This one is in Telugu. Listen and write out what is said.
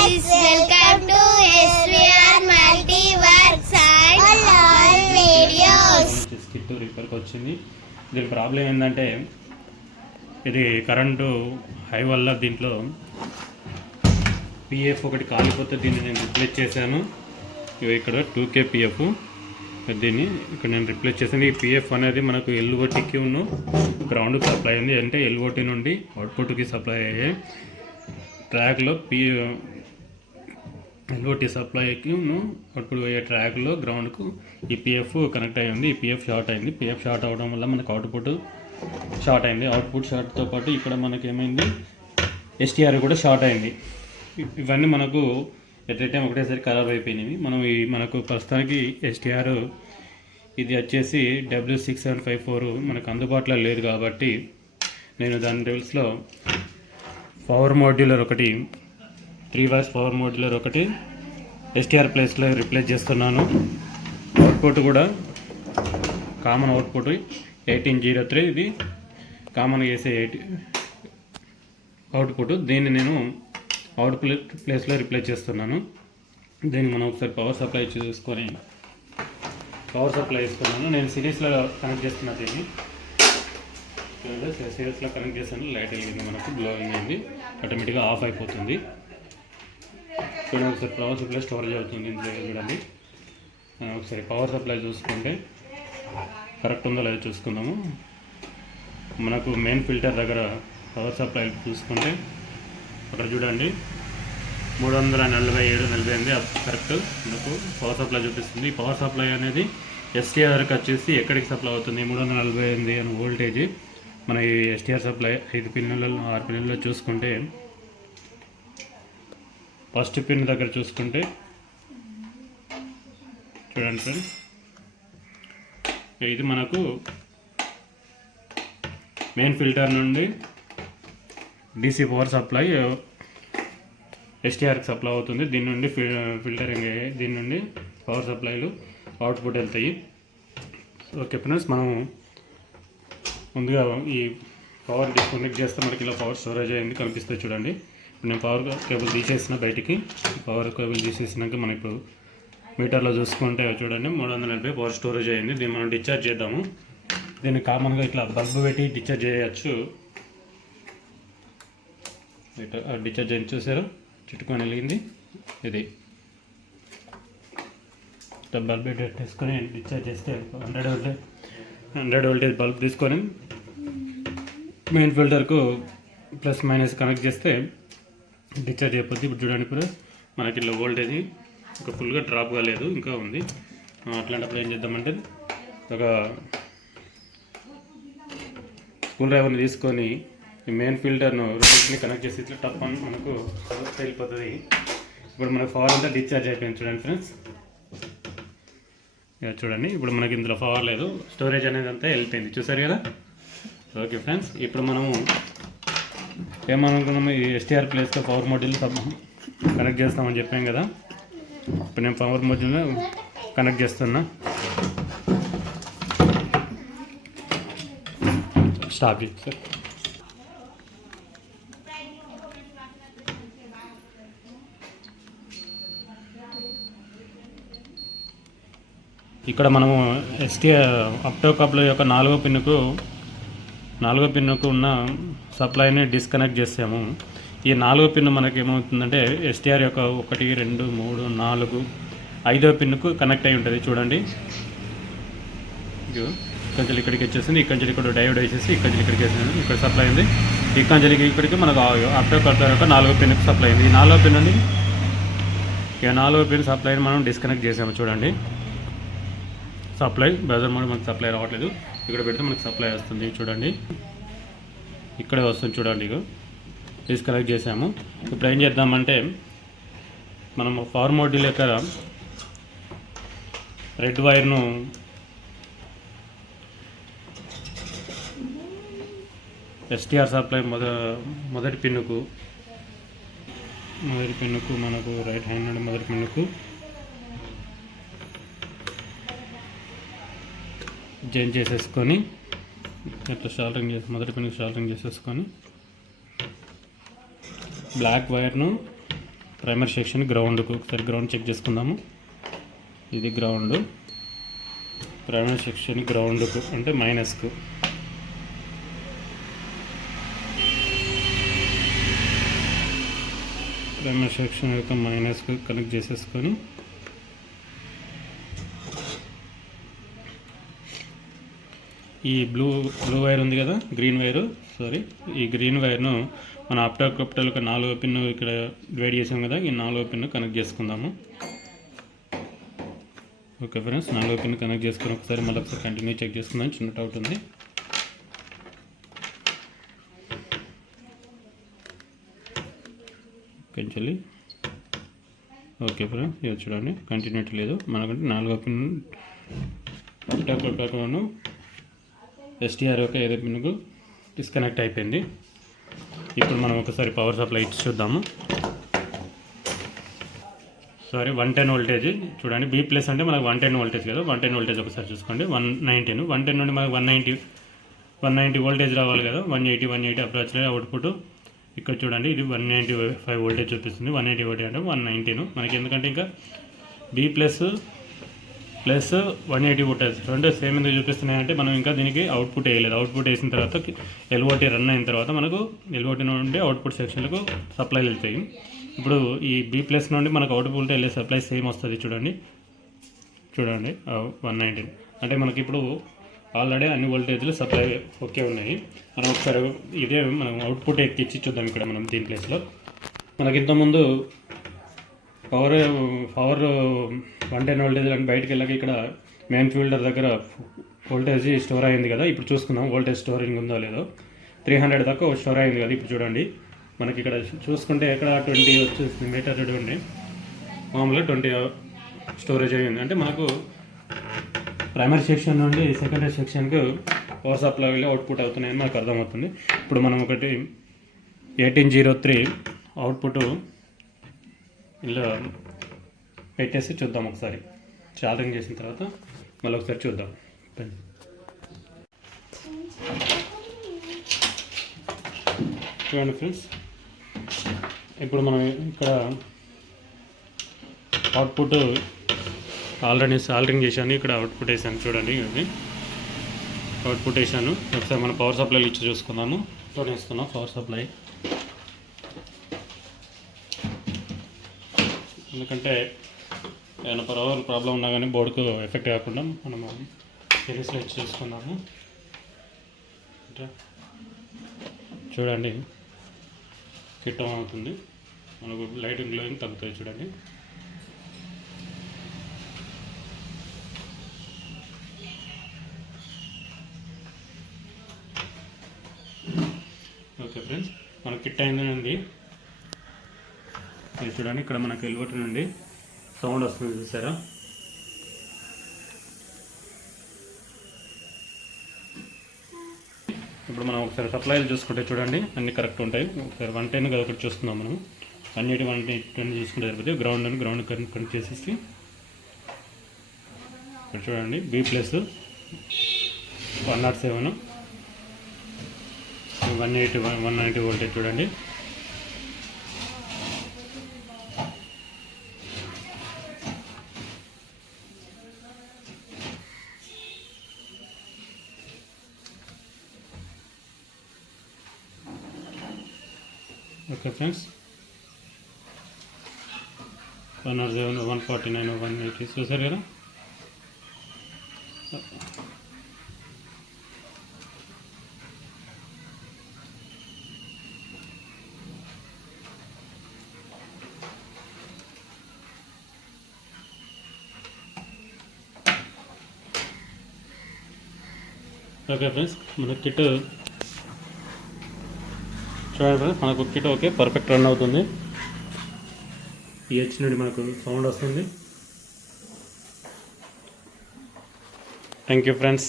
guys, welcome to SVR Multiworks and all videos. స్కిట్ రిపేర్కి వచ్చింది. దీని ప్రాబ్లం ఏంటంటే ఇది కరెంటు హై వల్ల దీంట్లో పిఎఫ్ ఒకటి కాలిపోతే దీన్ని నేను రిప్లేస్ చేశాను. ఇక్కడ 2K పిఎఫ్ దీన్ని ఇక్కడ నేను రిప్లేస్ చేశాను. ఈ పిఎఫ్ అనేది మనకు ఎల్ఓటీకి ఉన్న గ్రౌండ్కి సప్లై ఉంది. అంటే ఎల్ఓటీ నుండి అవుట్పుట్కి సప్లై అయ్యే ట్రాక్లో ఎల్ఓటీ సప్లైకి అవుట్పుట్ అయ్యే ట్రాక్లో గ్రౌండ్కు ఈ పిఎఫ్ కనెక్ట్ అయ్యి ఉంది. ఈ పిఎఫ్ షార్ట్ అయింది. పిఎఫ్ షార్ట్ అవ్వడం వల్ల మనకు అవుట్పుట్ షార్ట్ అయింది. అవుట్పుట్ షార్ట్తో పాటు ఇక్కడ మనకి ఏమైంది, ఎస్టీఆర్ కూడా షార్ట్ అయింది. ఇవన్నీ మనకు ఎట్ ఏ టైం ఒకటేసారి ఖరాబ్ అయిపోయినవి. మనకు ప్రస్తుతానికి ఎస్టీఆర్ ఇది వచ్చేసి W6754 మనకు అందుబాటులో లేదు కాబట్టి నేను దాని రివల్స్లో పవర్ మాడ్యులర్ ఒకటి 3 వాట్స్ పవర్ మాడ్యులర్ ఒకటి ఎస్టీఆర్ ప్లేస్లో రిప్లేస్ చేస్తున్నాను. అవుట్పుట్ కూడా కామన్ అవుట్పుట్ 1803 ఇది కామన్ వేసే అవుట్పుట్. దీన్ని నేను అవుట్పుట్ ప్లేస్లో రిప్లేస్ చేస్తున్నాను. దీన్ని మనం ఒకసారి పవర్ సప్లై చూసుకొని పవర్ సప్లై వేసుకున్నాను. నేను సిరీస్లో కనెక్ట్ చేస్తున్నా. దీన్ని సిరీస్లో కనెక్ట్ చేస్తాను. లైట్ వెలిగింది, మనకు బ్లోయింగ్ అయింది, ఆటోమేటిక్గా ఆఫ్ అయిపోతుంది. చూడండి ఒకసారి పవర్ సప్లై స్టోరేజ్ అవుతుంది. ఇందులో చూడండి ఒకసారి పవర్ సప్లై చూసుకుంటే కరెక్ట్ ఉందో లేదో చూసుకుందాము. మనకు మెయిన్ ఫిల్టర్ దగ్గర పవర్ సప్లై చూసుకుంటే అక్కడ చూడండి 347/48 కరెక్ట్ మనకు పవర్ సప్లై చూపిస్తుంది. ఈ పవర్ సప్లై అనేది ఎస్టీఆర్కి వచ్చేసి ఎక్కడికి సప్లై అవుతుంది 348 అని వోల్టేజ్. మన ఈ ఎస్టీఆర్ సప్లై 5 పిన్నులలో 6 పిన్నులలో చూసుకుంటే ఫస్ట్ పిన్ దగ్గర చూసుకుంటే చూడండి ఫ్రెండ్స్, ఇది మనకు మెయిన్ ఫిల్టర్ నుండి డీసీ పవర్ సప్లై ఎస్టీఆర్కి సప్లై అవుతుంది. దీని నుండి ఫిల్టరింగ్ అయ్యాయి, దీని నుండి పవర్ సప్లైలు అవుట్పుట్ వెళ్తాయి. ఓకే ఫ్రెండ్స్, మనం ముందుగా ఈ పవర్ డిస్కనెక్ట్ చేస్తే మనకి ఇలా పవర్ స్టోరేజ్ అయింది కనిపిస్తుంది చూడండి. ఇప్పుడు నేను పవర్ కేబుల్ తీసేసిన బయటికి. పవర్ కేబుల్ తీసేసినాక మనం ఇప్పుడు మీటర్లో చూసుకుంటే చూడండి 380 పవర్ స్టోరేజ్ అయింది. దీన్ని మనం డిశ్చార్జ్ చేద్దాము. దీన్ని కామన్గా ఇట్లా బల్బు పెట్టి డిశ్చార్జ్ చేయవచ్చు. డిశ్చార్జ్ అయింది చూసారు, చుట్టుకొని వెలిగింది. ఇది బల్బ్ పెట్టేసుకొని డిశ్చార్జ్ చేస్తే 100 వోల్టేజ్ బల్బ్ తీసుకొని మెయిన్ ఫిల్టర్కు ప్లస్ మైనస్ కనెక్ట్ చేస్తే డిశ్చార్జ్ అయిపోద్ది. ఇప్పుడు చూడండి ఇప్పుడు మనకి ఇలా వోల్టేజ్ ఇంకా ఫుల్గా డ్రాప్ కాలేదు, ఇంకా ఉంది. అట్లాంటప్పుడు ఏం చేద్దామంటే ఒక స్కూల్ డ్రైవర్ని తీసుకొని ఈ మెయిన్ ఫిల్టర్ను రెండింటిని కనెక్ట్ చేసి ఇట్లా టప్ అని మనకు వెళ్ళిపోతుంది. ఇప్పుడు మనకు పవర్ అంతా డిశ్చార్జ్ అయిపోయింది చూడండి ఫ్రెండ్స్. ఇక చూడండి ఇప్పుడు మనకి ఇందులో పవర్ లేదు, స్టోరేజ్ అనేది అంతా వెళ్ళిపోయింది చూసారు కదా. ఓకే ఫ్రెండ్స్, ఇప్పుడు మనము ఏమనుకున్నాము, ఈ ఎస్టీఆర్ ప్లేస్లో పవర్ మాడ్యూల్ కనెక్ట్ చేస్తామని చెప్పాం కదా. ఇప్పుడు నేను పవర్ మాడ్యూల్ని కనెక్ట్ చేస్తున్నా. Stop sir. ఇక్కడ మనము ఎస్టీఆర్ అప్టో కప్లర్ యొక్క 4వ పిన్నుకు ఉన్న సప్లైని డిస్కనెక్ట్ చేసాము. ఈ 4వ పిన్ను మనకి ఏమవుతుందంటే ఎస్టీఆర్ యొక్క 1 2 3 4 5వ పిన్నుకు కనెక్ట్ అయి ఉంటుంది చూడండి. ఇక్కడి ఇక్కడికి వచ్చేసింది, ఇక్కడి ఇక్కడ డయోడ్ వేసేసి ఇక్కడి ఇక్కడికి వేసింది, ఇక్కడ సప్లై ఉంది. ఇక్కడికి ఇక్కడికి మనకు అప్టో కప్లర్ యొక్క 4వ పిన్నుకు సప్లై అయింది. ఈ 4వ పిన్ నుండి ఇక 4వ పిన్ సప్లైని మనం డిస్కనెక్ట్ చేసాము చూడండి. సప్లై బజర్ మోడ్ మనకు సప్లై రావట్లేదు, ఇక్కడ పెడితే మనకు సప్లై వస్తుంది చూడండి. ఇక్కడే వస్తుంది చూడండి. ఇక డిస్కనెక్ట్ చేసాము. ఇప్పుడు ఏం చేద్దామంటే మనం పవర్ మాడ్యూల్ యొక్క రెడ్ వైర్ను ఎస్టీఆర్ సప్లై మొదటి పిన్నుకు మనకు రైట్ హ్యాండ్ నుండి మొదటి పిన్నుకు జాయిన్ చేసేసుకొని ఇట్లా షాల్టరింగ్ చేసి మొదటి పిన్కి షాల్టరింగ్ చేసేసుకొని బ్లాక్ వైర్ను ప్రైమరీ సెక్షన్ గ్రౌండ్కు ఒకసారి గ్రౌండ్ చెక్ చేసుకుందాము. ఇది గ్రౌండ్, ప్రైమరీ సెక్షన్ గ్రౌండ్కు అంటే మైనస్కు. ప్రైమరీ సెక్షన్ యొక్క మైనస్కు కనెక్ట్ చేసేసుకొని ఈ బ్లూ వైర్ ఉంది కదా, ఈ గ్రీన్ వైర్ను మన ఆప్టాకోప్టర్ ఒక 4వ పిన్ ఇక్కడ డివైడ్ చేసాం కదా, ఈ 4వ పిన్ కనెక్ట్ చేసుకుందాము. ఓకే ఫ్రెండ్స్, 4వ పిన్ కనెక్ట్ చేసుకుని ఒకసారి మళ్ళీ ఒకసారి కంటిన్యూ చెక్ చేసుకుందాం. చిన్న డౌట్ ఉంది. కొంచెం ఓకే ఫ్రెండ్స్, ఇది చూడండి కంటిన్యూటీ లేదు మనకంటే 4వ పిన్ ఆప్టాకోప్టర్ను ఎస్టీఆర్ యొక్క ఏదో పిన్కు డిస్కనెక్ట్ అయిపోయింది. ఇప్పుడు మనం ఒకసారి పవర్ సప్లై ఇచ్చి చూద్దాము. 110 వోల్టేజ్ చూడండి. బి ప్లస్ అంటే మనకు 110 వోల్టేజ్ కదా, 110 వోల్టేజ్ ఒకసారి చూసుకోండి. 110 నుండి మనకు 190 వోల్టేజ్ రావాలి కదా, 180 అప్రాక్సిమేట్లీ అవుట్పుట్. ఇక్కడ చూడండి ఇది 195 వోల్టేజ్ చూపిస్తుంది. 180 వోల్టేజ్ అంటే 119 మనకి, ఎందుకంటే ఇంకా బి ప్లస్ 180 వోల్టేజ్ రెండు సేమ్ ఎందుకు చూపిస్తున్నాయంటే మనం ఇంకా దీనికి అవుట్పుట్ వేయలేదు. అవుట్పుట్ వేసిన తర్వాత ఎల్ఓటీ రన్ అయిన తర్వాత మనకు ఎల్ఓటీ నుండి అవుట్పుట్ సెక్షన్లకు సప్లైలు వెళ్తాయి. ఇప్పుడు ఈ బి ప్లస్ నుండి మనకు అవుట్పుట్ వెళ్ళే సప్లై సేమ్ వస్తుంది. చూడండి 119 అంటే మనకి ఇప్పుడు ఆల్రెడీ అన్ని వోల్టేజ్లు సప్లై ఓకే ఉన్నాయి. మనం ఒకసారి ఇదే మనం అవుట్పుట్ ఎక్కించి చూద్దాం. ఇక్కడ మనం దీని ప్లేస్లో మనకి ఇంతకుముందు పవర్ 110 వోల్టేజ్ అని బయటకు వెళ్ళాక ఇక్కడ మెయిన్ ఫీల్డర్ దగ్గర వోల్టేజ్ స్టోర్ అయింది కదా. ఇప్పుడు చూసుకుందాం వోల్టేజ్ స్టోరింగ్ ఉందో లేదో. 300 దాకా స్టోర్ అయింది కదా. ఇప్పుడు చూడండి మనకి ఇక్కడ చూసుకుంటే ఎక్కడ 20 వచ్చేసింది మీటర్. చూడండి మామూలుగా 20 స్టోరేజ్ అయ్యింది. అంటే మనకు ప్రైమరీ సెక్షన్ నుండి సెకండరీ సెక్షన్కు పవర్ సప్లైలో అవుట్పుట్ అవుతున్నాయని మనకు అర్థమవుతుంది. ఇప్పుడు మనం ఒకటి 1803 అవుట్పుట్ ఇలా పెట్టేసి చూద్దాం. ఒకసారి చార్జింగ్ చేసిన తర్వాత మళ్ళీ ఒకసారి చూద్దాం. చూడండి ఫ్రెండ్స్, ఇప్పుడు మనం ఇక్కడ అవుట్పుట్ ఆల్రెడీ సాల్డరింగ్ చేశాను. ఇక్కడ అవుట్పుట్ వేసాను. చూడండి ఇది అవుట్పుట్ వేసాను. ఒకసారి మనం పవర్ సప్లైలు ఇచ్చి చూసుకుందాము. చూడేస్తున్నాం పవర్ సప్లై. ఎందుకంటే ఏమైనా పవర్ ప్రాబ్లం ఉన్నా కానీ బోర్డుకు ఎఫెక్ట్ కాకుండా మనము సిరీస్లో ఇచ్చి చూసుకున్నాము. చూడండి ఫిట్ అవుతుంది. మనకు లైట్ గ్లోయింగ్ తగ్గుతుంది. చూడండి ఓకే ఫ్రెండ్స్, మనకు కిట్ అయింది. ఇది చూడండి ఇక్కడ మనకు ఎల్ఓటీ నుండి సౌండ్ వస్తుంది చూసారా. ఇప్పుడు మనం ఒకసారి సప్లైలు చూసుకుంటే చూడండి అన్నీ కరెక్ట్ ఉంటాయి. ఒకసారి 110 కదా ఒకటి చూస్తున్నాం మనం. 120 చూసుకుంటే సరిపోతే గ్రౌండ్ కనెక్ట్ చేసేసి ఇక్కడ చూడండి బి ప్లస్ 107 190 వోల్టేజ్ చూడండి. ఓకే ఫ్రెండ్స్, 107 149 180 చూసారు కదా. ఓకే ఫ్రెండ్స్, మన కిట్ చూడండి ఫ్రెండ్స్, మనకు కిట్ ఓకే పర్ఫెక్ట్ రన్ అవుతుంది. ఈ హెచ్ నుండి మనకు సౌండ్ వస్తుంది. Thank you friends.